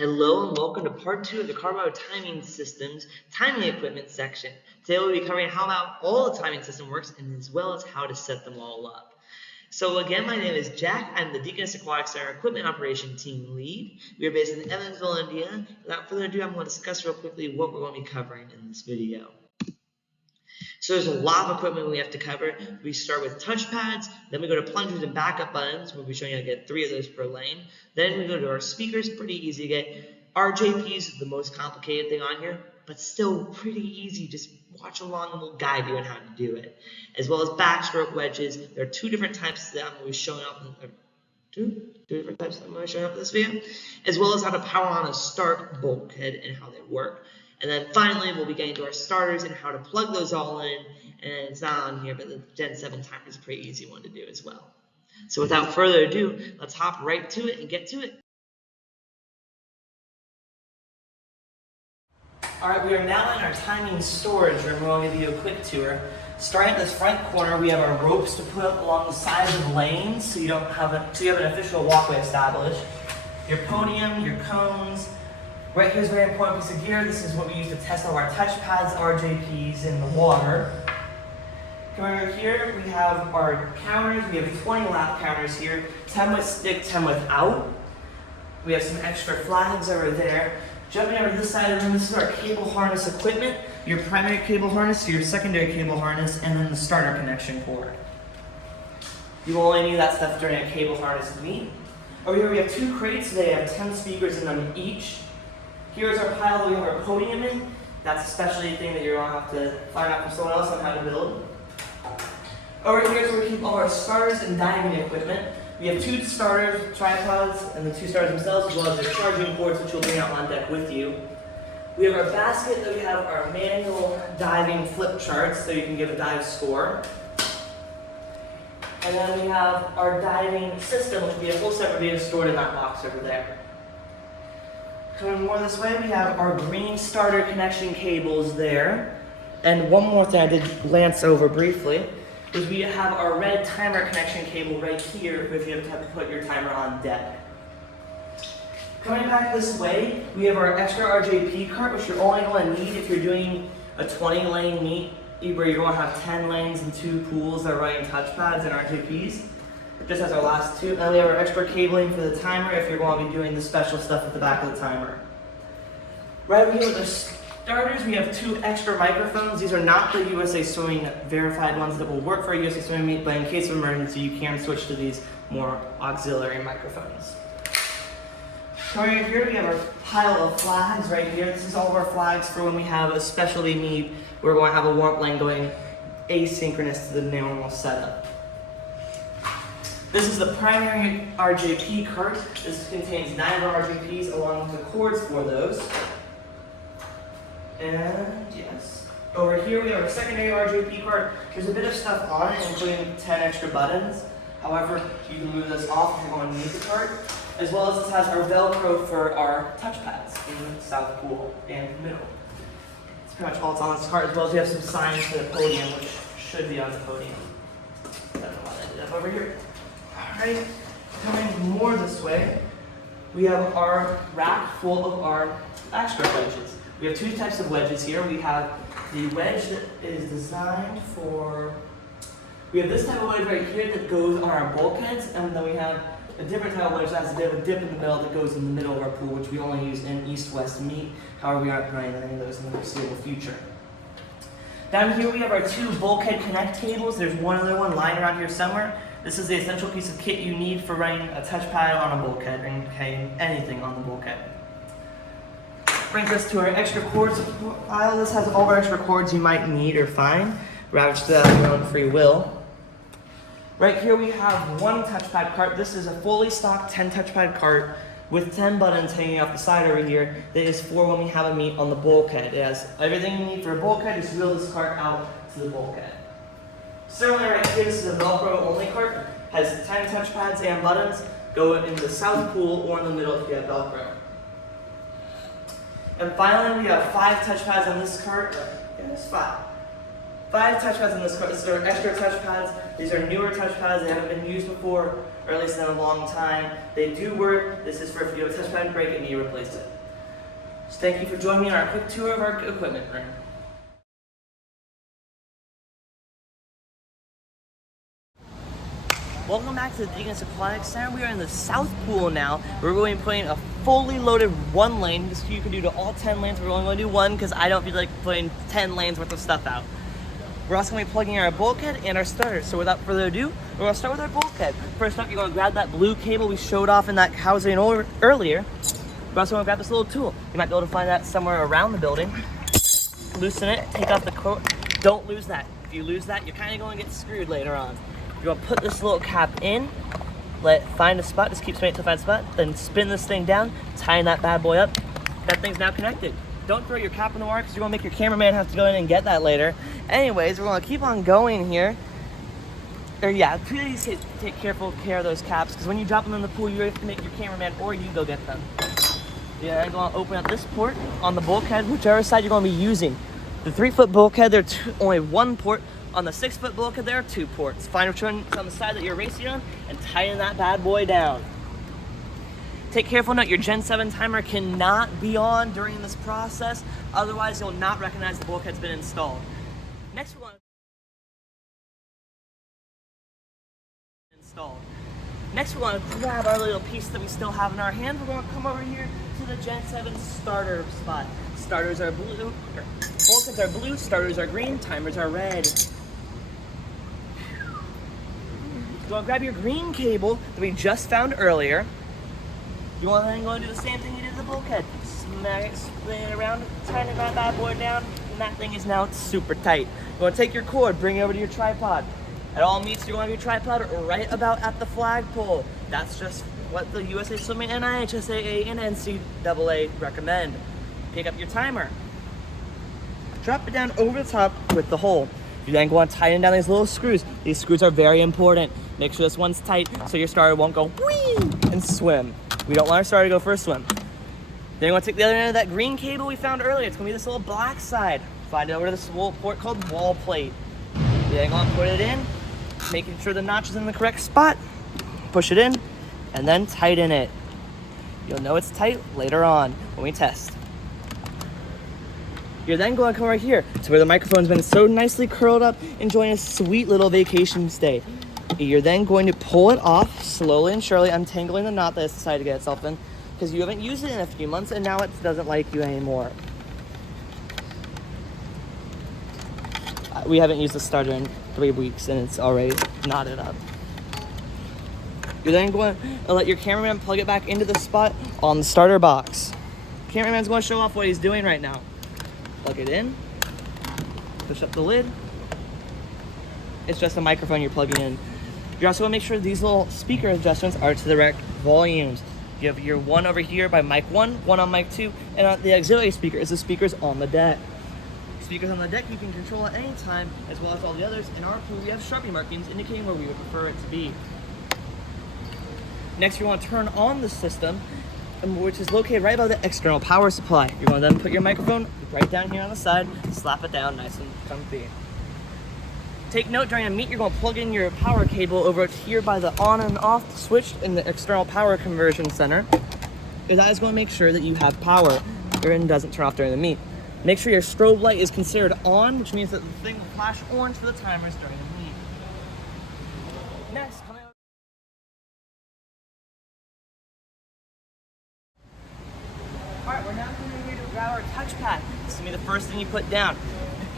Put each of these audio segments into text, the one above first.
Hello and welcome to part 2 of the Carbo Timing Systems Timing Equipment section. Today we'll be covering how all the timing system works and as well as how to set them all up. So again, my name is Jack. I'm the Deaconess Aquatic Center Equipment Operation Team Lead. We are based in Evansville, Indiana. Without further ado, I'm going to discuss real quickly what we're going to be covering in this video. So there's a lot of equipment we have to cover. We start with touchpads, then we go to plungers and backup buttons. We'll be showing you how to get 3 of those per lane. Then we go to our speakers, pretty easy to get. RJPs is the most complicated thing on here, but still pretty easy. Just watch along and we'll guide you on how to do it. As well as backstroke wedges. There are 2 different types that I'm going to be showing up in two different types that I'm going to show up in this video, as well as how to power on a start bulkhead and how they work. And then finally, we'll be getting to our starters and how to plug those all in. And it's not on here, but the Gen7 timer is a pretty easy one to do as well. So without further ado, let's hop right to it and get to it. Alright, we are now in our timing storage room. We'll give you a quick tour. Starting at this front corner, we have our ropes to put up along the sides of lanes so you have an official walkway established. Your podium, your cones. Right here's a very important piece of gear. This is what we use to test all our touchpads, RJPs in the water. Coming over here, we have our counters. We have 20 lap counters here, 10 with stick, 10 without. We have some extra flags over there. Jumping over to this side of the room, this is our cable harness equipment. Your primary cable harness, your secondary cable harness, and then the starter connection cord. You will only need that stuff during a cable harness meet. Over here we have 2 crates. They have 10 speakers in them each. Here's our pile that we have our podium in. That's a specialty thing that you're going to have to find out from someone else on how to build. Over here is where we keep all our starters and diving equipment. We have 2 starters, tripods, and the 2 starters themselves, as well as their charging cords, which you'll bring out on deck with you. We have our basket that we have our manual diving flip charts, so you can give a dive score. And then we have our diving system, which will be a whole separate video stored in that box over there. Coming more this way, we have our green starter connection cables there. And one more thing I did glance over briefly is we have our red timer connection cable right here if you have to put your timer on deck. Coming back this way, we have our extra RJP cart, which you're only going to need if you're doing a 20-lane meet where you're going to have 10 lanes and 2 pools that are running touchpads and RJPs. Just as our last 2. And we have our extra cabling for the timer if you're going to be doing the special stuff at the back of the timer. Right over here with the starters, we have 2 extra microphones. These are not the USA Swimming verified ones that will work for a USA Swimming meet, but in case of emergency, you can switch to these more auxiliary microphones. Coming over here, we have our pile of flags right here. This is all of our flags for when we have a specialty meet. We're going to have a warp lane going asynchronous to the normal setup. This is the primary RJP cart. This contains 9 of our RJPs along with the cords for those. And yes, over here we have a secondary RJP cart. There's a bit of stuff on it, including 10 extra buttons. However, you can move this off if you're going to need the cart. As well as this has our Velcro for our touchpads in the south pool and middle. That's pretty much all that's on this cart, as well as we have some signs for the podium, which should be on the podium. I don't know why that did that over here. Alright, coming more this way, we have our rack full of our backstroke wedges. We have 2 types of wedges here. We have the wedge that is designed for, we have this type of wedge right here that goes on our bulkheads, and then we have a different type of wedge that has a bit of a dip in the middle that goes in the middle of our pool, which we only use in east-west meet. However, we aren't running any of those in the foreseeable future. Down here we have our 2 bulkhead connect cables. There's one other one lying around here somewhere. This is the essential piece of kit you need for running a touchpad on a bulkhead and anything on the bulkhead. Brings us to our extra cords pile. This has all our extra cords you might need or find. Ravage that of your own free will. Right here we have 1 touchpad cart. This is a fully stocked 10 touchpad cart with 10 buttons hanging off the side over here that is for when we have a meet on the bulkhead. It has everything you need for a bulkhead. Just wheel this cart out to the bulkhead. Similarly, right here, this is a Velcro only cart. Has 10 touchpads and buttons. Go in the south pool or in the middle if you have Velcro. And finally, we have 5 touchpads on this cart. Yes, 5. 5 touchpads on this cart. These are extra touchpads. These are newer touchpads. They haven't been used before, or at least in a long time. They do work. This is for if you have a touchpad break and you replace it. So thank you for joining me on our quick tour of our equipment room. Welcome back to the Deacon Aquatic Center. We are in the South Pool now. We're going to be putting a fully loaded 1 lane. This you can do to all 10 lanes. We're only going to do 1 because I don't feel like putting 10 lanes worth of stuff out. We're also going to be plugging in our bulkhead and our starter. So without further ado, we're going to start with our bulkhead. First up, you're going to grab that blue cable we showed off in that housing earlier. We're also going to grab this little tool. You might be able to find that somewhere around the building. Loosen it, take off the cord. Don't lose that. If you lose that, you're kind of going to get screwed later on. You're gonna put this little cap in, find a spot, just keep spinning to find a spot, then spin this thing down, tying that bad boy up. That thing's now connected. Don't throw your cap in the water because you're gonna make your cameraman have to go in and get that later. Anyways, we're gonna keep on going here. Please take careful care of those caps because when you drop them in the pool, you have to make your cameraman or you go get them. Yeah, I'm gonna open up this port on the bulkhead, whichever side you're gonna be using. The 3-foot bulkhead, there's only 1 port. On the 6-foot bulkhead, there are 2 ports. Find which one's on the side that you're racing on and tighten that bad boy down. Take careful note, your Gen 7 timer cannot be on during this process. Otherwise, you'll not recognize the bulkhead's been installed. Next, we're going to grab our little piece that we still have in our hand. We're going to come over here to the Gen 7 starter spot. Starters are blue, bulkheads are blue, starters are green, timers are red. You want to grab your green cable that we just found earlier. You want to then go and do the same thing you did to the bulkhead. Smack it, spin it around, tighten that bad boy down, and that thing is now super tight. You want to take your cord, bring it over to your tripod. At all meets, you're going to have your tripod right about at the flagpole. That's just what the USA Swimming, NIHSAA, and NCAA recommend. Pick up your timer. Drop it down over the top with the hole. You then go on tighten down these little screws. These screws are very important. Make sure this one's tight so your starter won't go whee and swim. We don't want our starter to go for a swim. Then you want to take the other end of that green cable we found earlier. It's going to be this little black side. Find it over to this little port called wall plate. You then go and put it in, making sure the notch is in the correct spot. Push it in, and then tighten it. You'll know it's tight later on when we test. You're then going to come right here to where the microphone's been so nicely curled up, enjoying a sweet little vacation stay. You're then going to pull it off slowly and surely, untangling the knot that it's decided to get itself in because you haven't used it in a few months and now it doesn't like you anymore. We haven't used the starter in 3 weeks and it's already knotted up. You're then going to let your cameraman plug it back into the spot on the starter box. Cameraman's going to show off what he's doing right now. Plug it in, push up the lid. It's just a microphone you're plugging in. You're also going to make sure these little speaker adjustments are to the correct volumes. You have your one over here by mic 1, one on mic 2, and the auxiliary speaker is the speakers on the deck. Speakers on the deck you can control at any time, as well as all the others. In our pool, we have Sharpie markings indicating where we would prefer it to be. Next, you want to turn on the system, which is located right above the external power supply. You're going to then put your microphone right down here on the side, slap it down nice and comfy. Take note, during a meet, you're going to plug in your power cable over here by the on and off switch in the external power conversion center. That is going to make sure that you have power or it doesn't turn off during the meet. Make sure your strobe light is considered on, which means that the thing will flash orange for the timers during the meet. Next, coming up. Alright, we're now coming here to grab our touchpad. This is going to be the first thing you put down.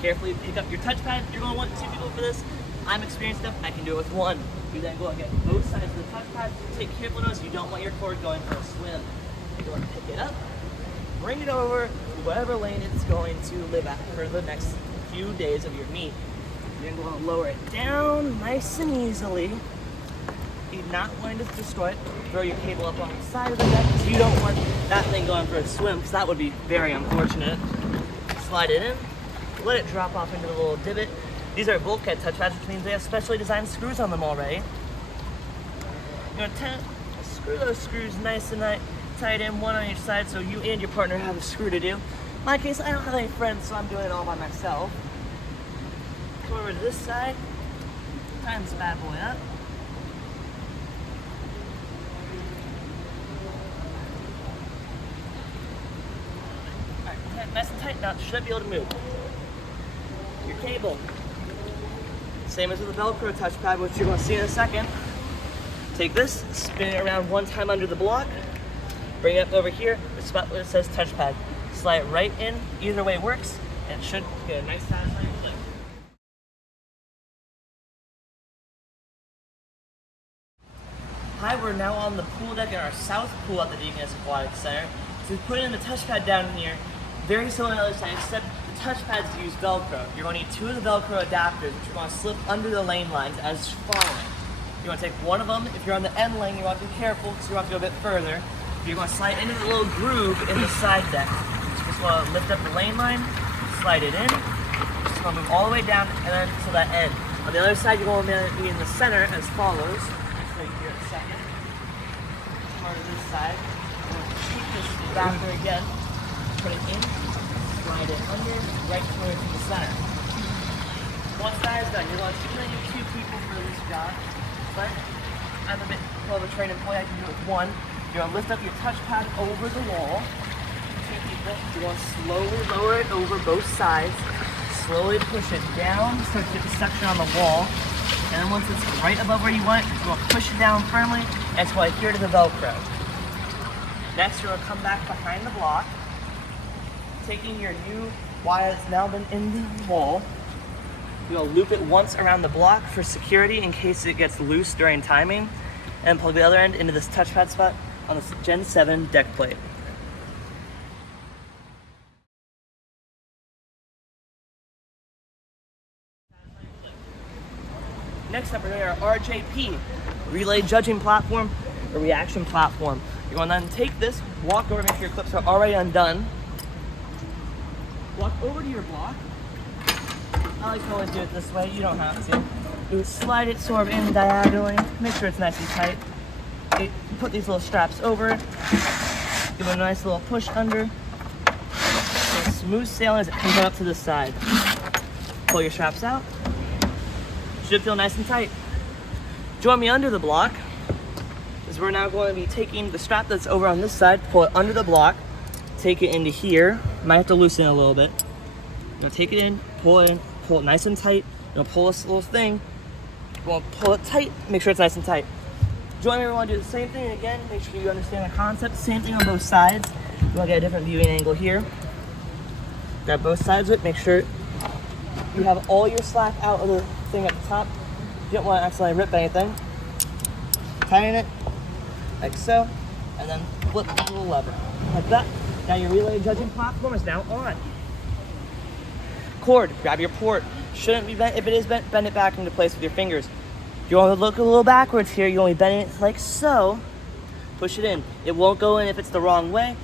Carefully pick up your touchpad. You're going to want 2 people for this. I'm experienced enough, I can do it with 1. You then go and get both sides of the touchpad. Take careful notice, you don't want your cord going for a swim. You're going to pick it up, bring it over to whatever lane it's going to live at for the next few days of your meet. You're then going to lower it down nice and easily. You're not going to destroy it. Throw your cable up on the side of the deck because you don't want that thing going for a swim because that would be very unfortunate. Slide it in. Let it drop off into the little divot. These are Bulkhead Touchpads, which means they have specially designed screws on them already. You're going to screw those screws nice and tight in, one on each side, so you and your partner have a screw to do. In my case, I don't have any friends, so I'm doing it all by myself. Come over to this side, tighten this bad boy up. nice and tight. Now, should be able to move. Your cable. Same as with the Velcro Touchpad, which you're going to see in a second. Take this, spin it around one time under the block, bring it up over here, the spot where it says Touchpad. Slide it right in, either way works, and it should get a nice satisfying click. Hi, we're now on the pool deck in our south pool at the Deaconess Aquatic Center. So we put in the touchpad down here, very similar to the other side, except the touchpads use Velcro. You're going to need two of the Velcro adapters, which you're going to slip under the lane lines as following. You want to take one of them. If you're on the end lane, you want to be careful because you want to go a bit further. You're going to slide into the little groove in the side deck. So just want to lift up the lane line, slide it in, just want to move all the way down and then to that end. On the other side, you're going to be in the center as follows. Right here in a second. Part of this side. I'm going to take this adapter again, put it in, slide it under, right towards the center. Once that is done, you're going to need 2 people for this job, but I'm a bit of a trained employee, I can do it with one. You're going to lift up your touchpad over the wall. 2 people. You're going to slowly lower it over both sides, slowly push it down, start to get the suction on the wall. And then once it's right above where you want it, you're going to push it down firmly, and it's going to adhere to the Velcro. Next, you're going to come back behind the block, taking your new wire that's now been in the wall. You're going to loop it once around the block for security in case it gets loose during timing, and plug the other end into this touchpad spot on this Gen 7 deck plate. Next up, we're doing our RJP, Relay Judging Platform, or Reaction Platform. You're going to then take this, walk over, make sure your clips are already undone. Walk over to your block. I like to always do it this way, you don't have to. You slide it sort of in diagonally, make sure it's nice and tight. Put these little straps over it, give it a nice little push under. So smooth sailing as it comes up to the side. Pull your straps out. Should feel nice and tight. Join me under the block, as we're now going to be taking the strap that's over on this side, pull it under the block, take it into here. Might have to loosen it a little bit. You're going to take it in, pull it nice and tight. You're going to pull this little thing, you're going to pull it tight, make sure it's nice and tight. Join me, we want to do the same thing again, make sure you understand the concept. Same thing on both sides. You want to get a different viewing angle here. Grab both sides of it, make sure you have all your slack out of the thing at the top. You don't want to accidentally rip anything. Tighten it, like so, and then flip the little lever, like that. Now your relay judging platform is now on. Cord, grab your port. Shouldn't be bent. If it is bent, bend it back into place with your fingers. If you want to look a little backwards here, you only bend it like so. Push it in. It won't go in if it's the wrong way.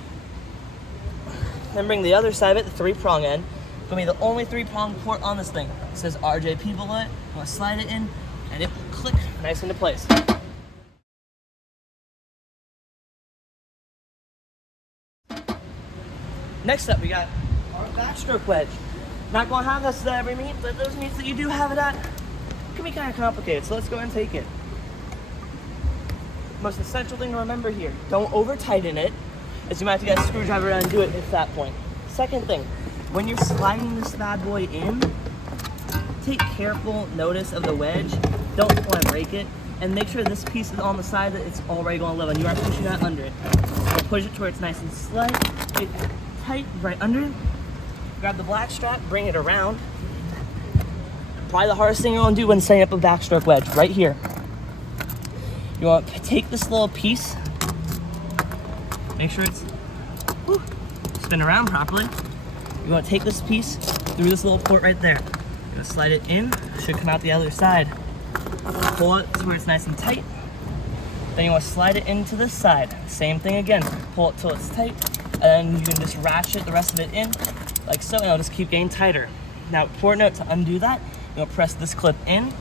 Then bring the other side of it, the 3-prong end. It's going to be the only 3-prong port on this thing. It says RJP below it. You want to slide it in, and it will click nice into place. Next up, we got our backstroke wedge. Not going to have this at every meet, but those meets that you do have it at can be kind of complicated, so let's go and take it. Most essential thing to remember here, don't over tighten it, as you might have to get a screwdriver and do it at that point. Second thing, when you're sliding this bad boy in, take careful notice of the wedge. Don't want to break it, and make sure this piece is on the side that it's already going level, and you are pushing that under it. So push it to where it's nice and slight, get tight right under it. Grab the black strap, bring it around. Probably the hardest thing you're going to do when setting up a backstroke wedge, right here. You want to take this little piece, make sure it's spin around properly. You want to take this piece through this little port right there. You're going to slide it in, should come out the other side. Pull it to where it's nice and tight. Then you want to slide it into this side. Same thing again, pull it till it's tight, and then you can just ratchet the rest of it in, like so, and it'll just keep getting tighter. Now, important note, to undo that, you'll press this clip in,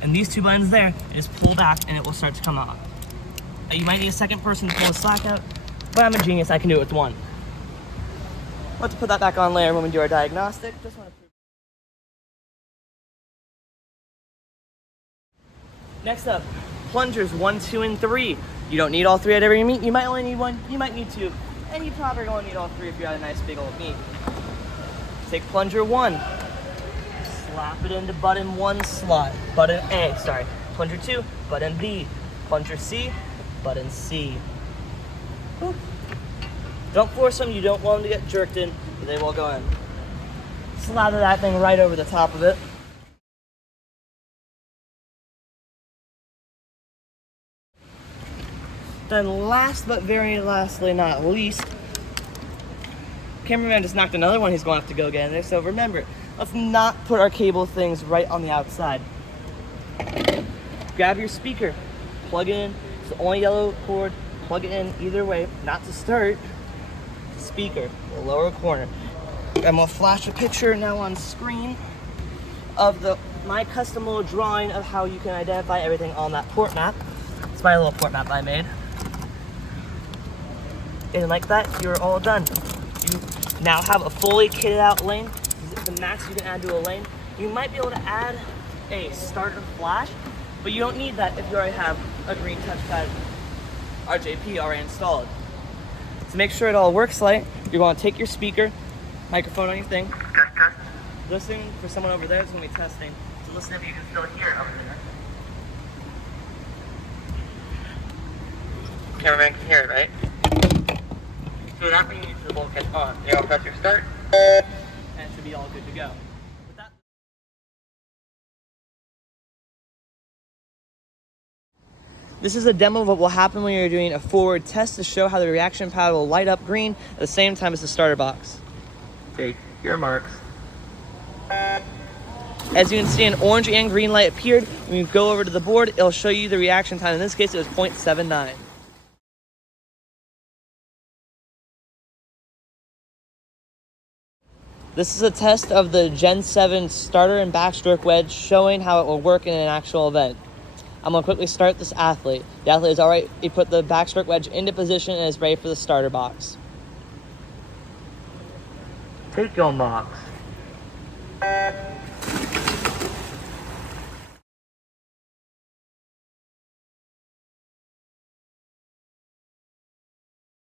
and these 2 buttons there, just pull back, and it will start to come out. Now, you might need a second person to pull the slack out, but I'm a genius, I can do it with one. We'll have to put that back on later when we do our diagnostic. Just want to prove. Next up, plungers 1, 2, and 3. You don't need all 3 at every meet. You might only need 1, you might need 2, and you probably only need all 3 if you're at a nice big old meet. Take plunger 1. Slap it into button 1 slot. Button A, sorry. Plunger 2, button B. Plunger C, button C. Whew. Don't force them, you don't want them to get jerked in, but they will go in. Slather that thing right over the top of it. Then last but very lastly not least, cameraman just knocked another one he's going to have to go get in there, so remember, let's not put our cable things right on the outside. Grab your speaker, plug it in, it's the only yellow cord, plug it in either way, not to start, speaker, the lower corner. I'm gonna flash a picture now on screen of my custom little drawing of how you can identify everything on that port map. It's my little port map I made. And like that, you're all done. You now have a fully kitted out lane. The max you can add to a lane. You might be able to add a starter flash, but you don't need that if you already have a green touchpad RJP already installed. To make sure it all works right, you're going to take your speaker, microphone on your thing. Test. Listen for someone over there. It's going to be testing. So listen if you can still hear it over there. Cameraman can hear it, right? So that means the bulkhead on. You're going to press your start, and it should be all good to go. This is a demo of what will happen when you're doing a forward test to show how the reaction pad will light up green at the same time as the starter box. Take your marks. As you can see, an orange and green light appeared. When you go over to the board, it'll show you the reaction time. In this case, it was 0.79. This is a test of the Gen7 starter and backstroke wedge, showing how it will work in an actual event. I'm going to quickly start this athlete. The athlete is already put the backstroke wedge into position and is ready for the starter box. Take your marks.